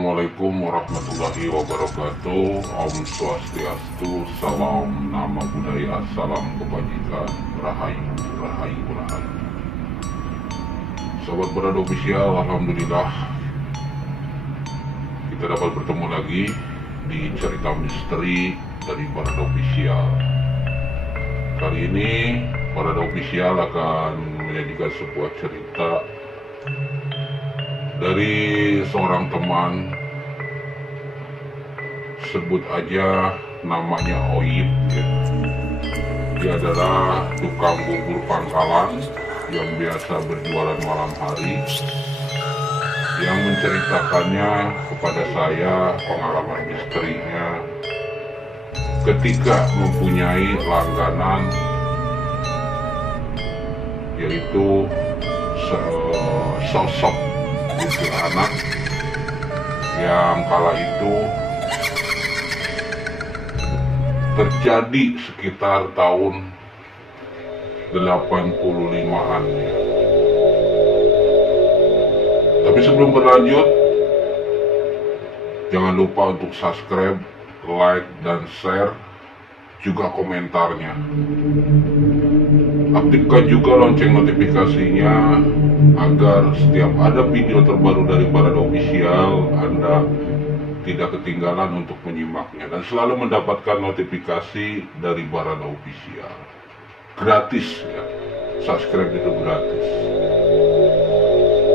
Assalamualaikum warahmatullahi wabarakatuh. Om Swastiastu, salam nama budaya, salam kebajikan, rahayu, rahayu, rahayu. Sobat Berada Official, alhamdulillah kita dapat bertemu lagi di cerita misteri dari Berada Official. Kali ini Berada Official akan menyajikan sebuah cerita dari seorang teman, sebut aja namanya Oib ya. Dia adalah tukang bubur pangkalan yang biasa berjualan malam hari, yang menceritakannya kepada saya pengalaman misterinya ketika mempunyai langganan, yaitu sosok anak yang kala itu terjadi sekitar tahun 85-an ya. Tapi sebelum berlanjut, jangan lupa untuk subscribe, like, dan share, juga komentarnya. Aktifkan juga lonceng notifikasinya agar setiap ada video terbaru dari Berada Official Anda tidak ketinggalan untuk menyimaknya dan selalu mendapatkan notifikasi dari Berada Official. Gratis ya, subscribe itu gratis.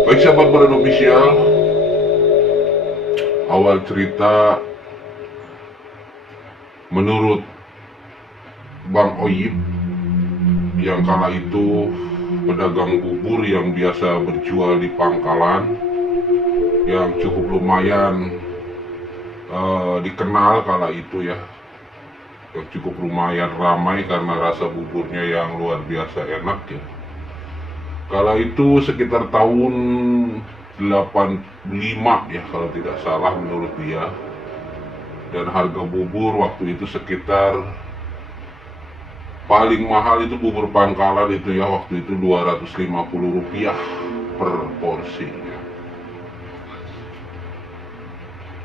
Baik sahabat Berada Official, awal cerita menurut Bang Oib yang kala itu pedagang bubur yang biasa berjual di pangkalan, yang cukup lumayan dikenal kala itu ya, yang cukup lumayan ramai karena rasa buburnya yang luar biasa enak ya. Kala itu sekitar tahun 85 ya kalau tidak salah menurut dia, dan harga bubur waktu itu sekitar paling mahal itu bubur pangkalan itu ya, waktu itu Rp250 per porsinya.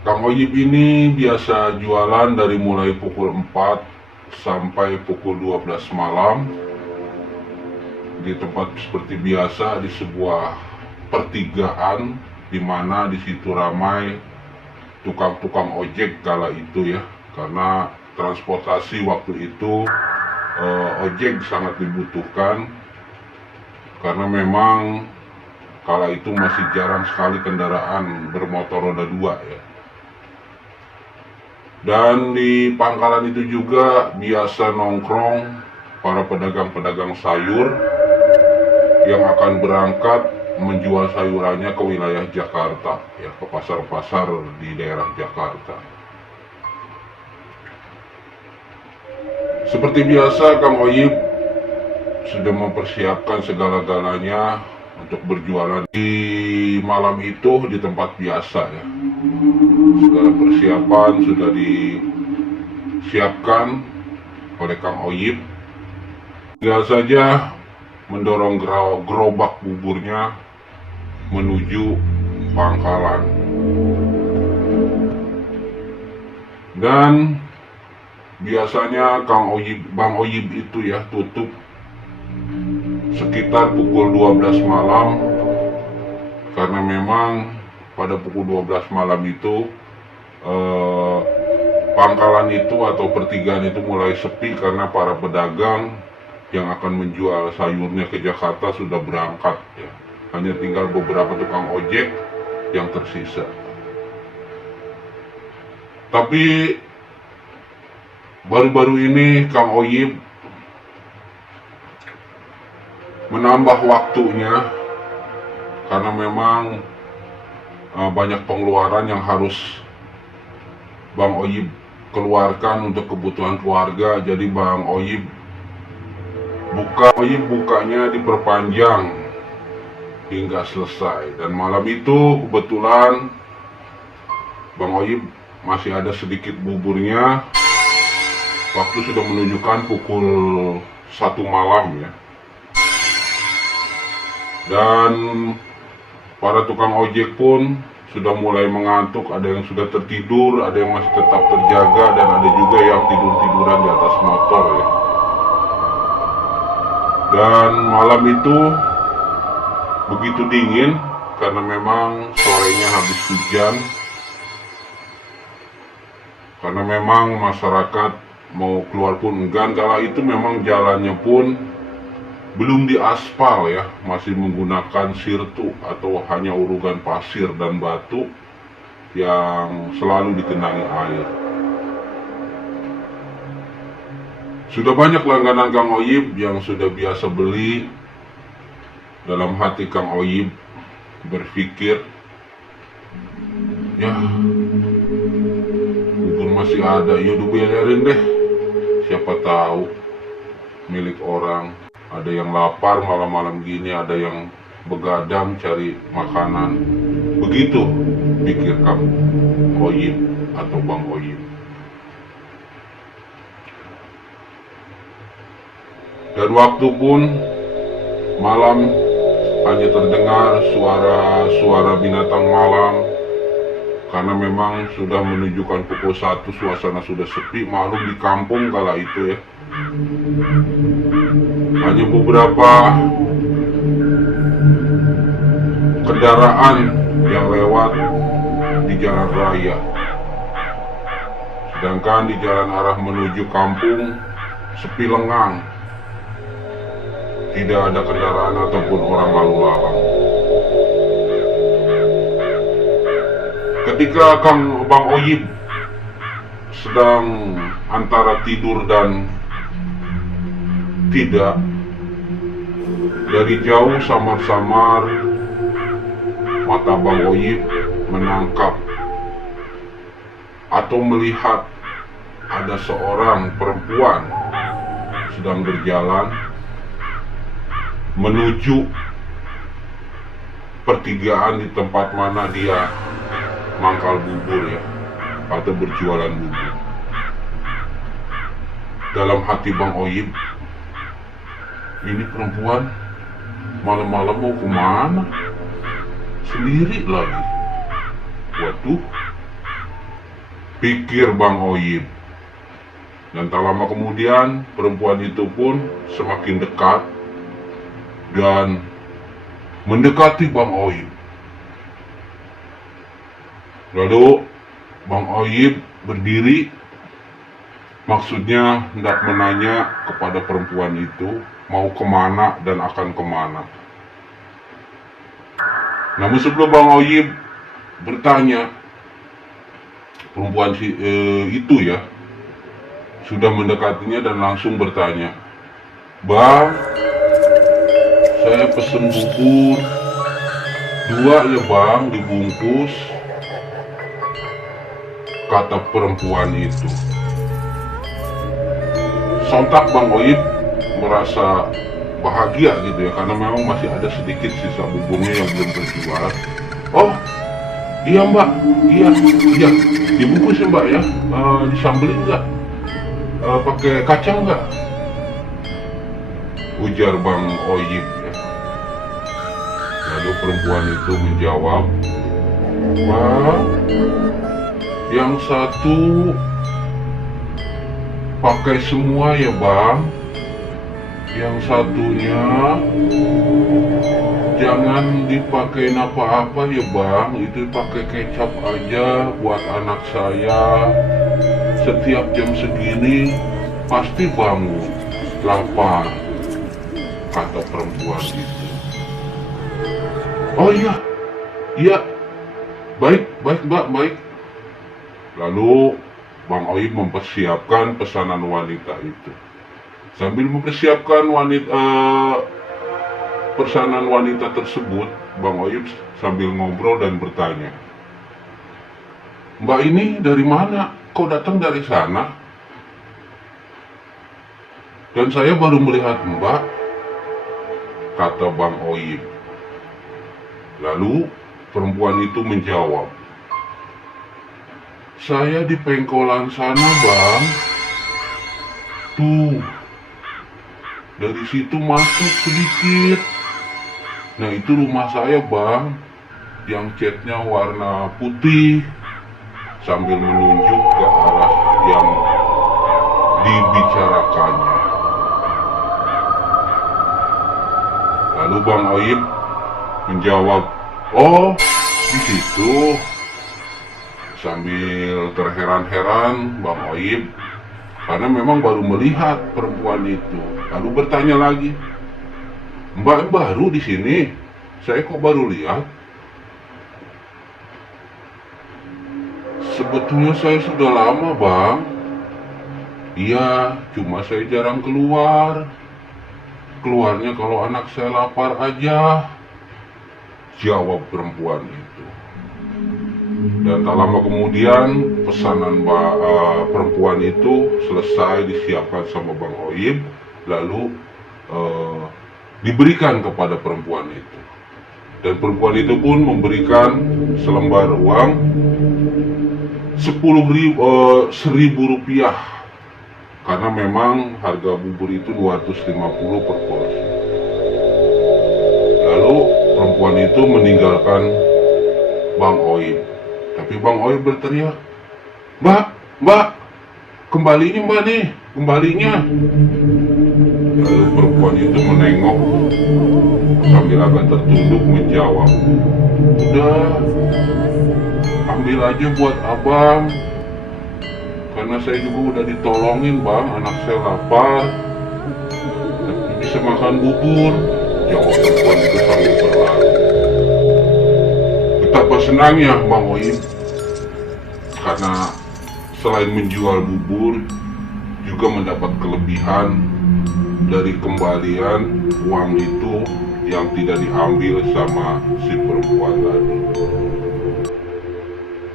Kang Oib ini biasa jualan dari mulai pukul 4 sampai pukul 12 malam di tempat seperti biasa di sebuah pertigaan, di mana di situ ramai tukang-tukang ojek kala itu ya, karena transportasi waktu itu ojek sangat dibutuhkan karena memang kala itu masih jarang sekali kendaraan bermotor roda 2 ya. Dan di pangkalan itu juga biasa nongkrong para pedagang-pedagang sayur yang akan berangkat menjual sayurannya ke wilayah Jakarta ya, ke pasar-pasar di daerah Jakarta. Seperti biasa, Kang Oib sudah mempersiapkan segala-galanya untuk berjualan di malam itu di tempat biasa ya. Segala persiapan sudah disiapkan oleh Kang Oib. Tinggal saja mendorong gerobak buburnya menuju pangkalan. Dan biasanya Bang Oib itu ya tutup sekitar pukul 12 malam, karena memang pada pukul 12 malam itu pangkalan itu atau pertigaan itu mulai sepi karena para pedagang yang akan menjual sayurnya ke Jakarta sudah berangkat ya. Hanya tinggal beberapa tukang ojek yang tersisa. Tapi baru-baru ini Kang Oib menambah waktunya karena memang banyak pengeluaran yang harus Bang Oib keluarkan untuk kebutuhan keluarga. Jadi Bang Oib bukanya diperpanjang hingga selesai. Dan malam itu kebetulan Bang Oib masih ada sedikit buburnya. Waktu sudah menunjukkan pukul 1 malam ya. Dan para tukang ojek pun sudah mulai mengantuk, ada yang sudah tertidur, ada yang masih tetap terjaga, dan ada juga yang tidur-tiduran di atas motor ya. Dan malam itu begitu dingin karena memang sorenya habis hujan, karena memang masyarakat mau keluar pun enggan. Kala itu memang jalannya pun belum diaspal ya, masih menggunakan sirtu atau hanya urugan pasir dan batu yang selalu digenangi air. Sudah banyak langganan Kang Oyib yang sudah biasa beli. Dalam hati Kang Oyib berpikir, ya bubur masih ada, ya udah biarin deh, siapa tahu milik orang. Ada yang lapar malam-malam gini, ada yang begadang cari makanan. Begitu pikir Kang Oyib atau Bang Oyib. Dan waktu pun malam hanya terdengar suara-suara binatang malam. Karena memang sudah menunjukkan pukul 1, suasana sudah sepi, maklum di kampung kala itu ya. Hanya beberapa kendaraan yang lewat di jalan raya. Sedangkan di jalan arah menuju kampung sepi lengang. Tidak ada kendaraan ataupun orang lalu lalang. Ketika Bang Oyib sedang antara tidur dan tidak, dari jauh samar-samar mata Bang Oyib menangkap atau melihat ada seorang perempuan sedang berjalan menuju pertigaan di tempat mana dia mangkal bubur ya, atau berjualan bubur. Dalam hati Bang Oyib, ini perempuan malam-malam mau kemana? Sendiri lagi. Waduh, pikir Bang Oyib. Dan tak lama kemudian perempuan itu pun semakin dekat dan mendekati Bang Oyib. Lalu Bang Oyib berdiri, maksudnya hendak menanya kepada perempuan itu mau kemana dan akan kemana. Namun sebelum Bang Oyib bertanya, perempuan itu ya sudah mendekatinya dan langsung bertanya, "Bang, saya pesen bubur 2 ya bang, dibungkus," kata perempuan itu. Sontak Bang Oyib merasa bahagia gitu ya, karena memang masih ada sedikit sisa buburnya yang belum terjual. "Oh iya mbak, iya dibungkus ya mbak ya, disambelin nggak, pakai kacang nggak?" ujar Bang Oyib ya. Lalu perempuan itu menjawab, "Bang, yang satu pakai semua ya bang, yang satunya jangan dipakai apa-apa ya bang, itu pakai kecap aja buat anak saya. Setiap jam segini pasti bangun lapar," kata perempuan itu. "Oh iya, baik mbak, baik." Lalu Bang Oyib mempersiapkan pesanan wanita itu. Sambil mempersiapkan pesanan wanita tersebut, Bang Oyib sambil ngobrol dan bertanya, "Mbak ini dari mana? Kok datang dari sana? Dan saya baru melihat mbak," kata Bang Oyib. Lalu perempuan itu menjawab, "Saya di pengkolan sana bang. Tuh, dari situ masuk sedikit. Nah itu rumah saya bang. yang catnya warna putih sambil menunjuk ke arah yang dibicarakannya. Lalu Bang Oib menjawab, "Oh, di situ." Sambil terheran-heran Bang Oib karena memang baru melihat perempuan itu. Lalu bertanya lagi, "Mbak baru di sini? Saya kok baru lihat?" "Sebetulnya saya sudah lama, Bang. Iya, cuma saya jarang keluar. Keluarnya kalau anak saya lapar aja," jawab perempuan itu. Dan tak lama kemudian pesanan perempuan itu selesai disiapkan sama Bang Oib, lalu diberikan kepada perempuan itu. Dan perempuan itu pun memberikan selembar uang 1.000 rupiah, karena memang harga bubur itu 250 per porsi. Lalu perempuan itu meninggalkan Bang Oib. Tapi Bang Oib berteriak, "Mbak, Mbak, kembalinya Mbak nih, kembalinya." Lalu perempuan itu menengok sambil agak tertunduk menjawab, "Udah, ambil aja buat abang. Karena saya juga udah ditolongin Bang, anak saya lapar. Tapi bisa makan bubur," jawab perempuan itu sambil berlari. Betapa senangnya Bang Oib, karena selain menjual bubur, juga mendapat kelebihan dari kembalian uang itu yang tidak diambil sama si perempuan tadi.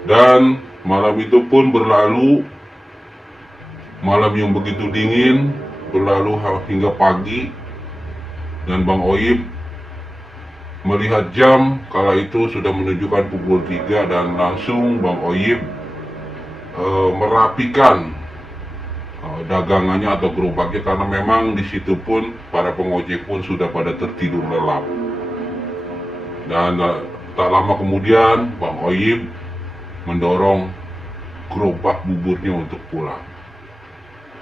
Dan malam itu pun berlalu, malam yang begitu dingin berlalu hingga pagi, dan Bang Oib melihat jam kala itu sudah menunjukkan pukul 3, dan langsung Bang Oib merapikan dagangannya atau gerobaknya, karena memang di situ pun para pengojek pun sudah pada tertidur lelap. Dan tak lama kemudian Bang Oib mendorong gerobak buburnya untuk pulang.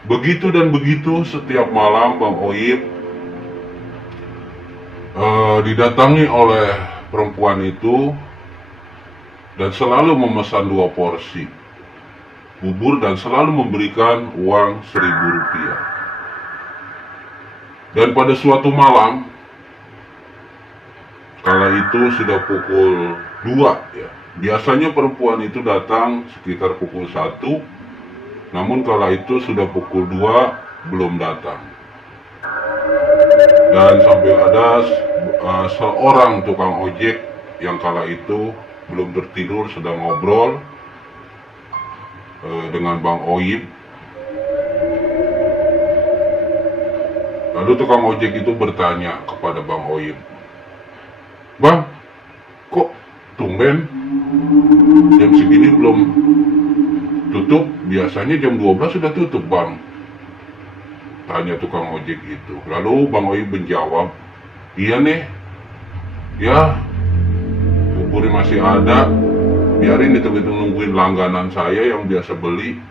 Begitu dan begitu setiap malam Bang Oib didatangi oleh perempuan itu dan selalu memesan 2 porsi bubur dan selalu memberikan uang 1.000 rupiah. Dan pada suatu malam, kala itu sudah pukul 2 ya. Biasanya perempuan itu datang sekitar pukul 1, namun kala itu sudah pukul 2 belum datang. Dan sambil ada seorang tukang ojek yang kala itu belum tertidur sedang ngobrol dengan Bang Oib. Lalu tukang ojek itu bertanya kepada Bang Oib, "Bang, kok tumben jam segini belum tutup? Biasanya jam 12 sudah tutup Bang," tanya tukang ojek itu. Lalu Bang Oib menjawab, "Iya nih, ya buburnya masih ada, biarin itu nungguin langganan saya yang biasa beli,"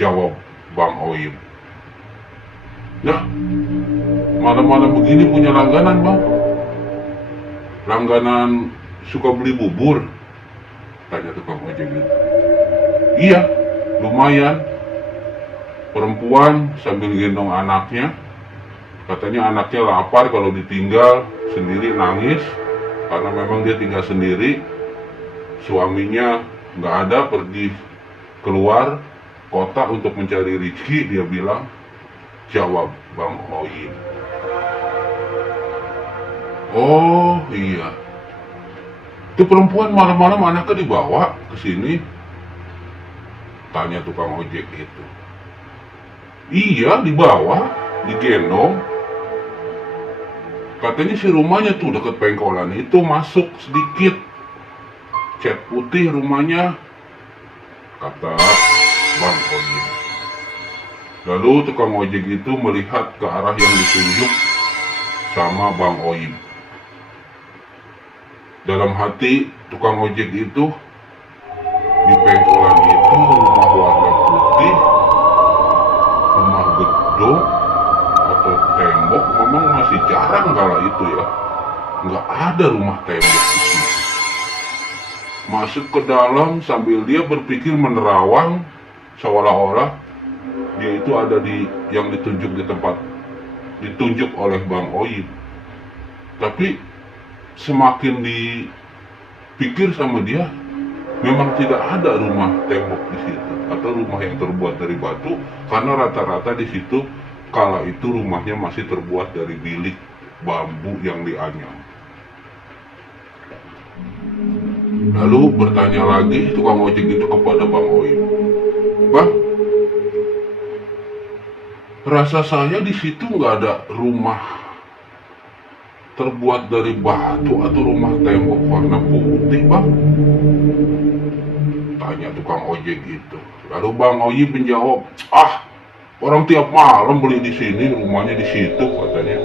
jawab Bang Oib. "Nah, malam-malam begini punya langganan Bang? Langganan suka beli bubur?" tanya tukang ojek itu. "Iya, lumayan." Perempuan sambil gendong anaknya, katanya anaknya lapar, kalau ditinggal sendiri nangis, karena memang dia tinggal sendiri. Suaminya nggak ada, pergi keluar kota untuk mencari rezeki, dia bilang, jawab Bang Oib. "Oh iya, itu perempuan malam-malam anaknya dibawa ke sini?" tanya tukang ojek itu. "Iya, dibawa, digendong. Katanya si rumahnya tuh deket pengkolan itu, masuk sedikit, cat putih rumahnya," kata Bang Oib. Lalu tukang ojek itu melihat ke arah yang ditunjuk sama Bang Oib. Dalam hati tukang ojek itu, di pengkolan itu rumah warna putih, rumah gedung atau tembok memang masih jarang kala itu ya. Nggak ada rumah tembok di situ. Masuk ke dalam sambil dia berpikir menerawang, seolah-olah dia itu ada di yang ditunjuk di tempat ditunjuk oleh Bang Oyib. Tapi semakin dipikir sama dia, memang tidak ada rumah tembok di situ atau rumah yang terbuat dari batu, karena rata-rata di situ kala itu rumahnya masih terbuat dari bilik bambu yang dianyam. Lalu bertanya lagi tukang ojek itu kepada Bang Oyib, "Bang, rasa saya di situ nggak ada rumah terbuat dari batu atau rumah tembok warna putih, Bang?" Tanya tukang ojek itu. Lalu Bang Oyib menjawab, "Ah, orang tiap malam beli di sini, rumahnya di situ," katanya.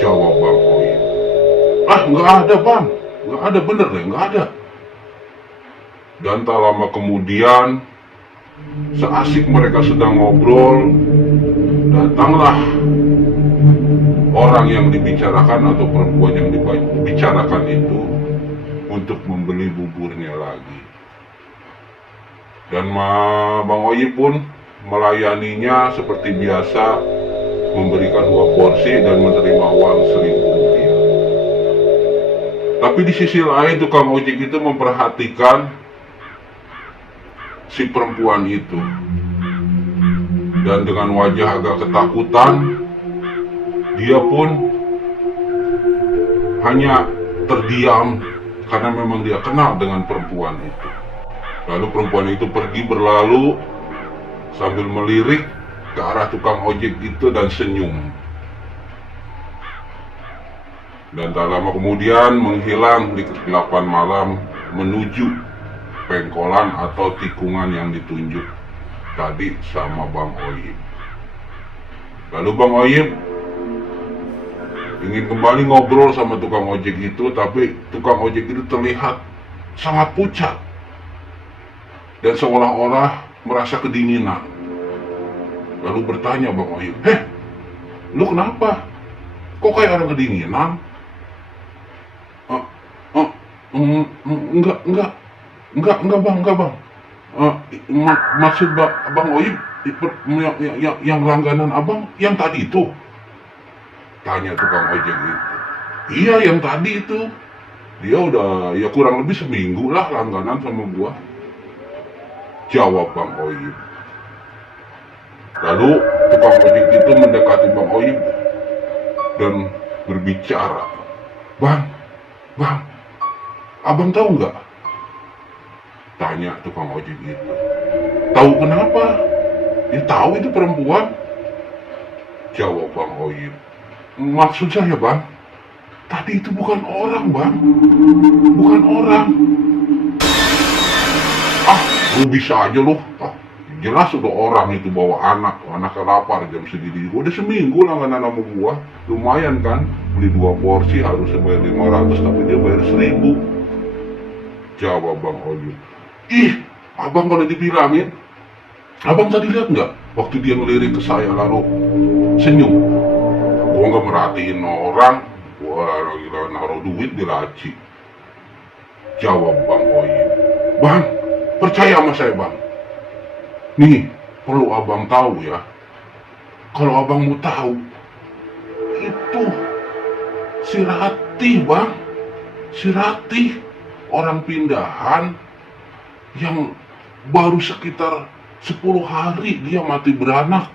Jawab Bang Oyib, "Ah, nggak ada, Bang. Nggak ada, bener deh, nggak ada." Dan tak lama kemudian, seasik mereka sedang ngobrol, datanglah orang yang dibicarakan atau perempuan yang dibicarakan itu untuk membeli buburnya lagi. Dan Bang Oyib pun melayaninya seperti biasa, memberikan 2 porsi dan menerima uang Rp1.000. Tapi di sisi lain tukang ojek itu memperhatikan si perempuan itu, dan dengan wajah agak ketakutan, dia pun hanya terdiam karena memang dia kenal dengan perempuan itu. Lalu perempuan itu pergi berlalu sambil melirik ke arah tukang ojek itu dan senyum. Dan tak lama kemudian menghilang di kegelapan malam menuju pengkolan atau tikungan yang ditunjuk tadi sama Bang Oyib. Lalu Bang Oyib ingin kembali ngobrol sama tukang ojek itu, tapi tukang ojek itu terlihat sangat pucat dan seolah-olah merasa kedinginan. Lalu bertanya Bang Oyib, "Heh, lu kenapa? Kok kayak orang kedinginan?" Enggak bang. Maksud Bang Oyib yang langganan abang yang tadi itu?" Tanya tukang ojek itu. "Iya, yang tadi itu. Dia udah ya kurang lebih seminggu lah langganan sama gua." Jawab Bang Oyib. Lalu tukang ojek itu mendekati Bang Oyib dan berbicara, Bang, abang tahu nggak?" Tanya tukang ojek itu. "Tahu kenapa?" "Ya tahu itu perempuan." Jawab Bang Oyib. "Maksud saya Bang, tadi itu bukan orang Bang, bukan orang." "Ah, lu bisa aja lu. Ah, jelas udah orang itu bawa anaknya lapar jam segini. Udah seminggu langganan sama gua. Lumayan kan, beli 2 porsi harusnya bayar 500 tapi dia bayar 1.000. Jawab Bang Oyib. "Ih, abang kalau dibilangin, abang tadi lihat nggak waktu dia ngelirik ke saya lalu senyum? Gua nggak merhatiin orang, gua lagi naruh duit di laci." Jawab Bang Oyib. "Bang, percaya sama saya Bang. Nih, perlu abang tahu ya. Kalau abang mau tahu, itu si Ratih Bang. Si Ratih, orang pindahan yang baru sekitar 10 hari dia mati beranak."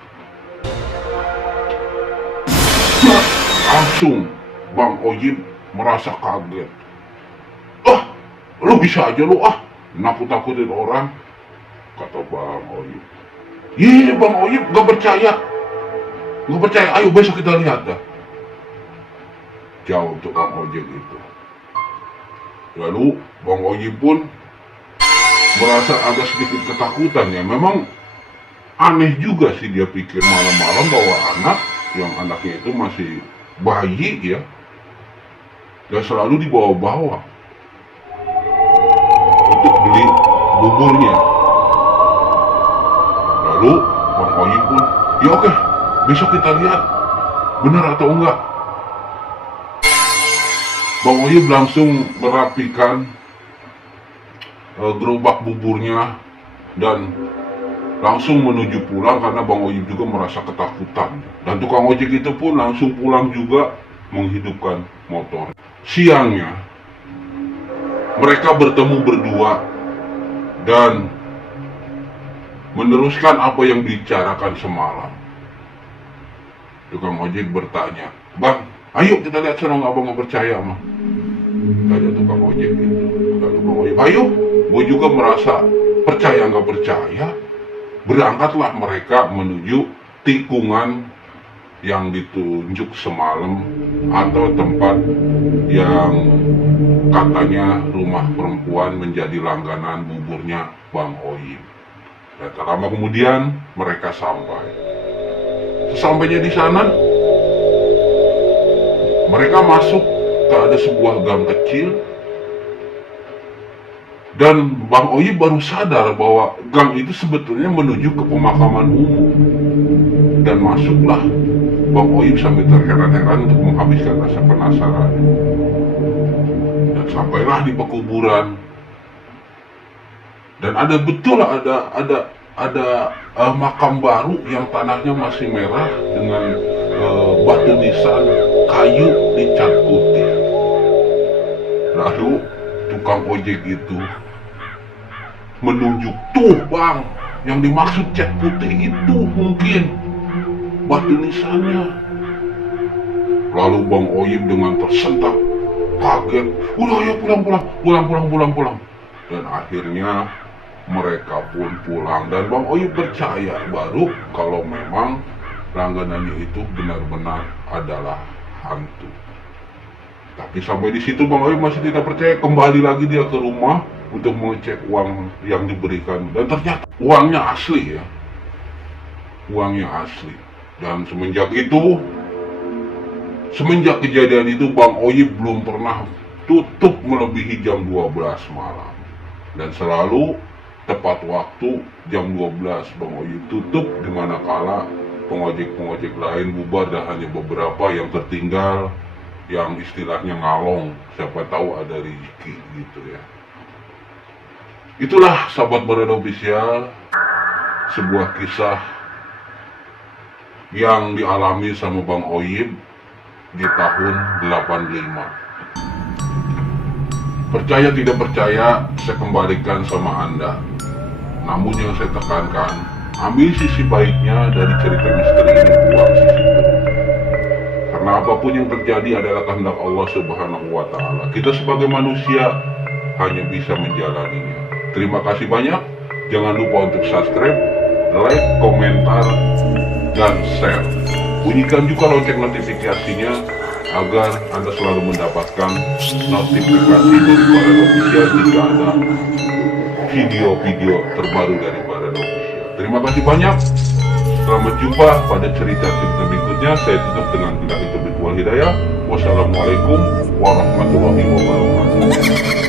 Langsung Bang Oyib merasa kaget. "Ah, lu bisa aja lu nakut-nakutin orang," kata Bang Oyib. "Iya Bang Oyib, gak percaya, ayo besok kita lihat dah." Jawab tukang ojek itu. Lalu Bang Oyib pun merasa agak sedikit ketakutan ya. Memang aneh juga sih dia pikir malam-malam bawa anak, yang anaknya itu masih bayi ya. dan selalu dibawa-bawa untuk beli buburnya. Lalu Bang Oyim pun, ya oke, besok kita lihat benar atau enggak. Bang Oyim langsung merapikan gerobak buburnya dan langsung menuju pulang karena Bang Oyim juga merasa ketakutan. Dan tukang ojek itu pun langsung pulang juga menghidupkan motor. Siangnya mereka bertemu berdua dan meneruskan apa yang dibicarakan semalam. Tukang ojek bertanya, "Bang, ayo kita lihat senang abang nggak percaya mah." Tanya tukang ojek itu. Lalu Bang Oyim, "Ayo, gue juga merasa percaya nggak percaya." Berangkatlah mereka menuju tikungan yang ditunjuk semalam atau tempat yang katanya rumah perempuan menjadi langganan buburnya Bang Oyim. Dan tak lama kemudian mereka sampai. Sesampainya di sana, mereka masuk ke ada sebuah gang kecil. Dan Bang Oyim baru sadar bahwa gang itu sebetulnya menuju ke pemakaman umum. Dan masuklah Bang Oyim sambil terheran-heran untuk menghabiskan rasa penasaran. Dan sampailah di pekuburan. Dan ada betul ada makam baru yang tanahnya masih merah dengan batu nisan kayu dicat putih. Lalu tukang ojek itu menunjuk, "Tuh bang, yang dimaksud cat putih itu mungkin batu nisannya." Lalu Bang Oyim dengan tersentak kaget, "Udah ya pulang." Dan akhirnya mereka pun pulang dan Bang Oyim percaya baru kalau memang langganannya itu benar-benar adalah hantu. Tapi sampai di situ Bang Oyim masih tidak percaya. Kembali lagi dia ke rumah untuk mengecek uang yang diberikan dan ternyata uangnya asli ya. Uangnya asli. Dan semenjak kejadian itu Bang Oyim belum pernah tutup melebihi jam 12 malam. Dan selalu tepat waktu jam 12 Bang Oyim tutup, dimana kala pengojek-pengojek lain bubar dan hanya beberapa yang tertinggal yang istilahnya ngalong, siapa tahu ada rezeki gitu ya. Itulah sahabat Barada Official, sebuah kisah yang dialami sama Bang Oyim di tahun 85. Percaya tidak percaya, saya kembalikan sama Anda. Namun yang saya tekankan, ambil sisi baiknya dari cerita misteri ini, buang sisi buruk. Karena apapun yang terjadi adalah kehendak Allah Subhanahu wa Ta'ala. Kita sebagai manusia hanya bisa menjalaninya. Terima kasih banyak. Jangan lupa untuk subscribe, like, komentar, dan share. Bunyikan juga lonceng notifikasinya agar Anda selalu mendapatkan notifikasi dari Barada Official jika ada video-video terbaru dari Barada Official. Terima kasih banyak. Selamat jumpa pada cerita-cerita berikutnya. Saya tutup dengan billahi taufiq wal hidayah. Wassalamualaikum warahmatullahi wabarakatuh.